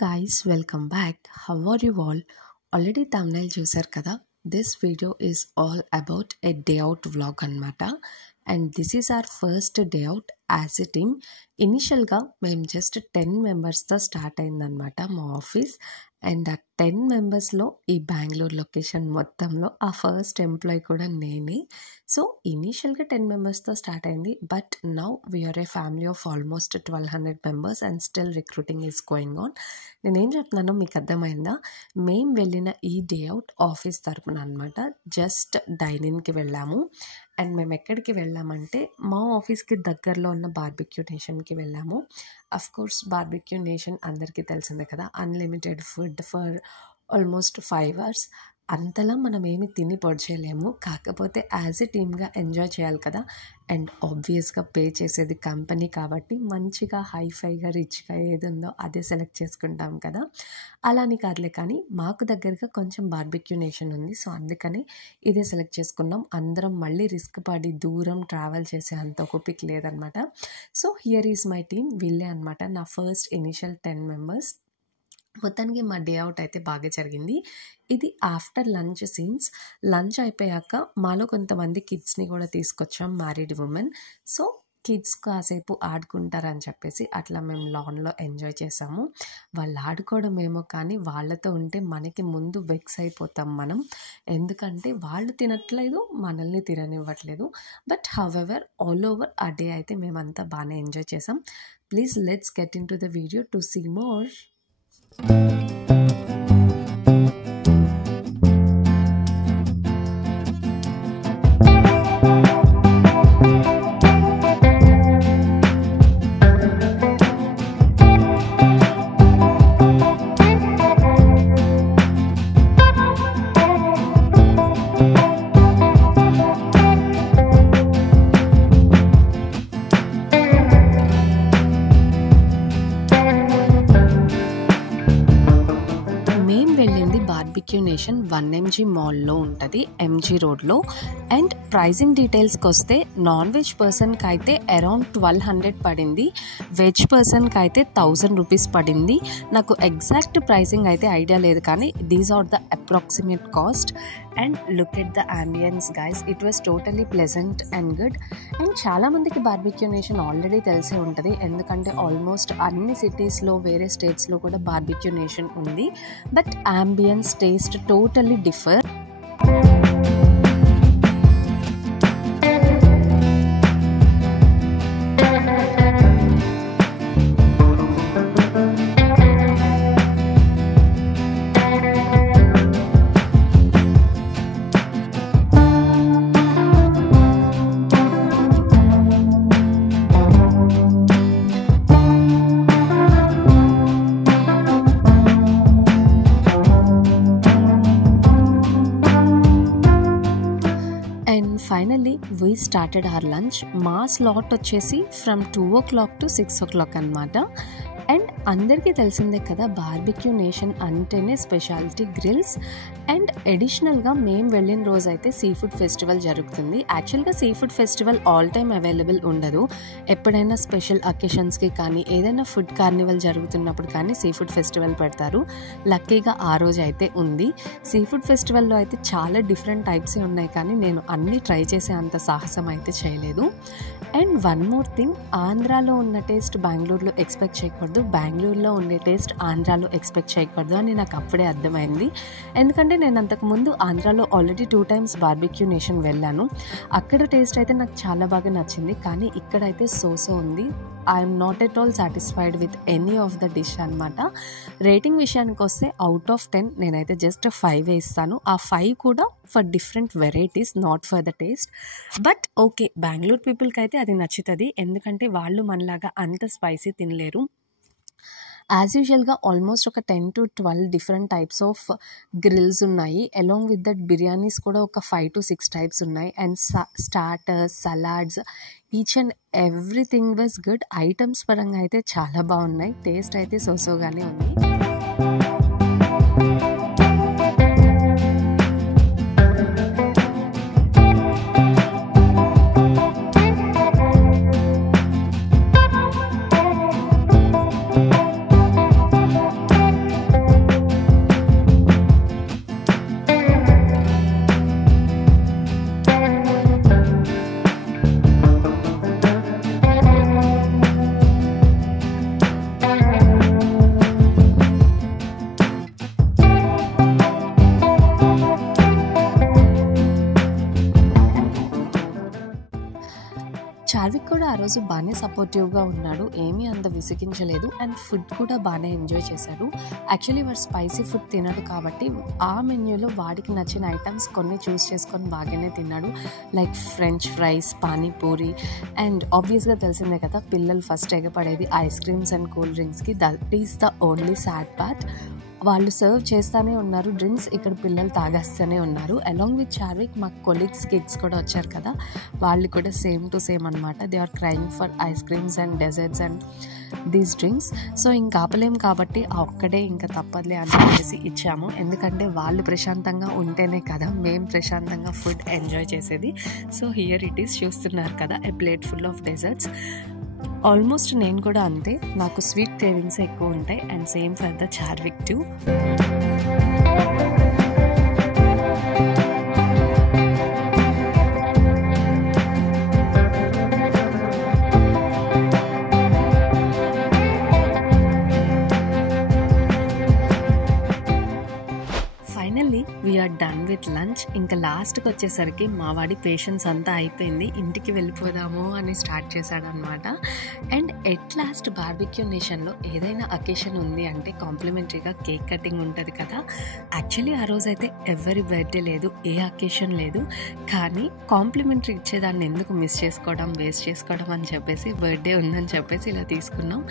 guys, welcome back. How are you all? Already thumbnail చూసారు కదా. This video is all about a day out vlog అన్నమాట. And this is our first day out as a team. ఇనిషియల్గా మేము just 10 మెంబర్స్తో start అయిందనమాట మా office. And ఆ 10 మెంబర్స్లో ఈ బెంగళూరు లొకేషన్ మొత్తంలో ఆ ఫస్ట్ ఎంప్లాయీ కూడా నేనే. సో ఇనీషియల్గా 10 మెంబర్స్తో స్టార్ట్ అయింది. But now we are a family of almost 1200 members and still recruiting is going on. నేనేం చెప్తున్నానో మీకు అర్థమైందా? మేము వెళ్ళిన ఈ డే అవుట్ ఆఫీస్ తరపున అనమాట. జస్ట్ డైనింగ్కి వెళ్ళాము. అండ్ మేము ఎక్కడికి వెళ్ళామంటే మా ఆఫీస్కి దగ్గరలో ఉన్న బార్బిక్యూ నేషన్కి వెళ్ళాము. అఫ్ కోర్స్ బార్బిక్యూ నేషన్ అందరికీ తెలిసిందే కదా, unlimited food for almost 5 hours. అంతలా మనం ఏమి తిని పొడిచేయలేము, కాకపోతే యాజ్ ఎ టీమ్గా ఎంజాయ్ చేయాలి కదా. అండ్ ఆబ్వియస్గా పే చేసేది కంపెనీ కాబట్టి మంచిగా హైఫైగా రిచ్గా ఏది ఉందో అదే సెలెక్ట్ చేసుకుంటాం కదా. అలాని కాదులే, కానీ మాకు దగ్గరగా కొంచెం బార్బిక్యూ నేషన్ ఉంది. సో అందుకని ఇదే సెలెక్ట్ చేసుకున్నాం. అందరం మళ్ళీ రిస్క్ పడి దూరం ట్రావెల్ చేసే అంత ఓపిక లేదనమాట. So here is my team. వీళ్ళే అనమాట నా ఫస్ట్ ఇనిషియల్ 10 మెంబర్స్. మొత్తానికి మా డే అవుట్ అయితే బాగా జరిగింది. ఇది ఆఫ్టర్ లంచ్ సీన్స్. లంచ్ అయిపోయాక మాలో కొంతమంది కిడ్స్ని కూడా తీసుకొచ్చాం, మ్యారీడ్ ఉమెన్. సో కిడ్స్ కాసేపు ఆడుకుంటారని చెప్పేసి అట్లా మేము లాన్లో ఎంజాయ్ చేసాము. వాళ్ళు ఆడుకోవడం ఏమో కానీ వాళ్ళతో ఉంటే మనకి ముందు వెక్స్ అయిపోతాం మనం. ఎందుకంటే వాళ్ళు తినట్లేదు, మనల్ని తిననివ్వట్లేదు. బట్ హౌఎవర్ ఆల్ ఓవర్ ఆ డే అయితే మేమంతా బాగానే ఎంజాయ్ చేసాం. Please let's get in to the video to see more. Barbecue nation 1MG మాల్లో ఉంటుంది, MG రోడ్లో. అండ్ ప్రైజింగ్ డీటెయిల్స్కి వస్తే నాన్ వెజ్ పర్సన్కి అయితే అరౌండ్ 1200 పడింది, వెజ్ పర్సన్కి అయితే 1000 రూపీస్ పడింది. నాకు ఎగ్జాక్ట్ ప్రైజింగ్ అయితే ఐడియా లేదు, కానీ these are the approximate cost. And look at the ambience guys, it was totally pleasant and good. And చాలామందికి బార్బిక్యూ నేషన్ ఆల్రెడీ తెలిసే ఉంటుంది, ఎందుకంటే ఆల్మోస్ట్ అన్ని సిటీస్లో వేరే స్టేట్స్లో కూడా బార్బిక్యూ నేషన్ ఉంది. But ambience taste totally differ. Finally we started our lunch. మా స్లాట్ వచ్చేసి ఫ్రమ్ 2 o'clock to 6 o'clock అనమాట. అండ్ అందరికీ తెలిసిందే కదా, బార్బిక్యూ నేషన్ అంటేనే స్పెషాలిటీ గ్రిల్స్. అండ్ అడిషనల్గా మేము వెళ్ళిన రోజు అయితే సీ ఫుడ్ ఫెస్టివల్ జరుగుతుంది. యాక్చువల్గా sea food festival all time available ఉండదు. ఎప్పుడైనా స్పెషల్ అకేషన్స్కి కానీ ఏదైనా ఫుడ్ కార్నివల్ జరుగుతున్నప్పుడు కానీ సీ ఫుడ్ ఫెస్టివల్ పెడతారు. లక్కీగా ఆ రోజు అయితే ఉంది. సీ ఫుడ్ ఫెస్టివల్లో అయితే చాలా డిఫరెంట్ టైప్సే ఉన్నాయి, కానీ నేను అన్నీ ట్రై చేసే అంత సాహసం అయితే చేయలేదు. అండ్ వన్ మోర్ థింగ్, ఆంధ్రాలో ఉన్న టేస్ట్ బెంగళూరులో ఎక్స్పెక్ట్ చేయకూడదు, బెంగళూరులో ఉండే టేస్ట్ ఆంధ్రాలో ఎక్స్పెక్ట్ చేయకూడదు అని నాకు అప్పుడే అర్థమైంది. ఎందుకంటే నేను అంతకుముందు ఆంధ్రాలో ఆల్రెడీ 2 times బార్బిక్యూ నేషన్ వెళ్ళాను. అక్కడ టేస్ట్ అయితే నాకు చాలా బాగా నచ్చింది, కానీ ఇక్కడైతే సో ఉంది. I'm not at all satisfied with any of the dish అనమాట. రేటింగ్ విషయానికి వస్తే అవుట్ ఆఫ్ 10 నేనైతే జస్ట్ 5 ఇస్తాను. ఆ 5 కూడా for different varieties, not for the taste. But okay, Bengaluru పీపుల్కి అయితే అది నచ్చుతుంది, ఎందుకంటే వాళ్ళు మనలాగా అంత స్పైసీ తినలేరు. యాజ్ యూజువల్గా ఆల్మోస్ట్ ఒక 10 to 12 different types of grills ఉన్నాయి. అలాంగ్ విత్ దట్ బిర్యానీస్ కూడా ఒక 5 to 6 types ఉన్నాయి. And starters, salads, each and everything was good. Items పరంగా అయితే చాలా బాగున్నాయి, టేస్ట్ అయితే సోసోగానే ఉంది. చార్విక్ కూడా ఆ రోజు బాగానే సపోర్టివ్గా ఉన్నాడు, ఏమీ అంత విసిగించలేదు. అండ్ ఫుడ్ కూడా బాగానే ఎంజాయ్ చేశాడు. యాక్చువల్లీ వాడు స్పైసీ ఫుడ్ తినడు కాబట్టి ఆ మెన్యూలో వాడికి నచ్చిన ఐటమ్స్ కొన్ని చూస్ చేసుకొని బాగానే తిన్నాడు. Like french fries, panipuri, and ఆబ్వియస్గా తెలిసిందే కదా పిల్లలు ఫస్ట్ ఎగపడేది ఐస్ క్రీమ్స్ అండ్ కూల్ డ్రింక్స్కి. That is the only sad part. వాళ్ళు సర్వ్ చేస్తూనే ఉన్నారు డ్రింక్స్, ఇక్కడ పిల్లలు తాగేస్తూనే ఉన్నారు. అలాంగ్ విత్ చార్విక్ మా కొలీగ్స్ కిడ్స్ కూడా వచ్చారు కదా, వాళ్ళు కూడా సేమ్ టు సేమ్ అనమాట. They are crying for ice creams and desserts and these drinks. So ఇంకా ఆపలేం కాబట్టి ఆ ఒక్కడే ఇంకా తప్పదులే అని చెప్పేసి ఇచ్చాము. ఎందుకంటే వాళ్ళు ప్రశాంతంగా ఉంటేనే కదా మేము ప్రశాంతంగా ఫుడ్ ఎంజాయ్ చేసేది. సో హియర్ ఇట్ ఈస్, చూస్తున్నారు కదా, a plate full of desserts. Almost నేను కూడా అంతే, నాకు స్వీట్ క్రేవింగ్స్ ఎక్కువ ఉంటాయి. And same for the Charvik too. Finally we are done with lunch. ఇంకా లాస్ట్కి వచ్చేసరికి మా వాడి పేషెన్స్ అంతా అయిపోయింది, ఇంటికి వెళ్ళిపోదాము అని స్టార్ట్ చేశాడనమాట. అండ్ ఎట్ లాస్ట్ బార్బిక్యూ నేషన్లో ఏదైనా అకేషన్ ఉంది అంటే కాంప్లిమెంటరీగా కేక్ కటింగ్ ఉంటుంది కదా. యాక్చువల్లీ ఆ రోజైతే ఎవరి బర్త్డే లేదు, ఏ అకేషన్ లేదు, కానీ కాంప్లిమెంటరీ ఇచ్చేదాన్ని ఎందుకు మిస్ చేసుకోవడం, వేస్ట్ చేసుకోవడం అని చెప్పేసి బర్త్డే ఉందని చెప్పేసి ఇలా తీసుకున్నాం.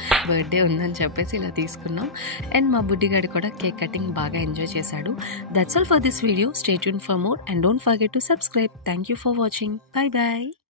అండ్ మా బుడ్డిగాడు కూడా కేక్ కటింగ్ బాగా ఎంజాయ్ చేశాడు. That's all for this video. Stay tuned for more and don't forget to subscribe. Thank you for watching. Bye bye.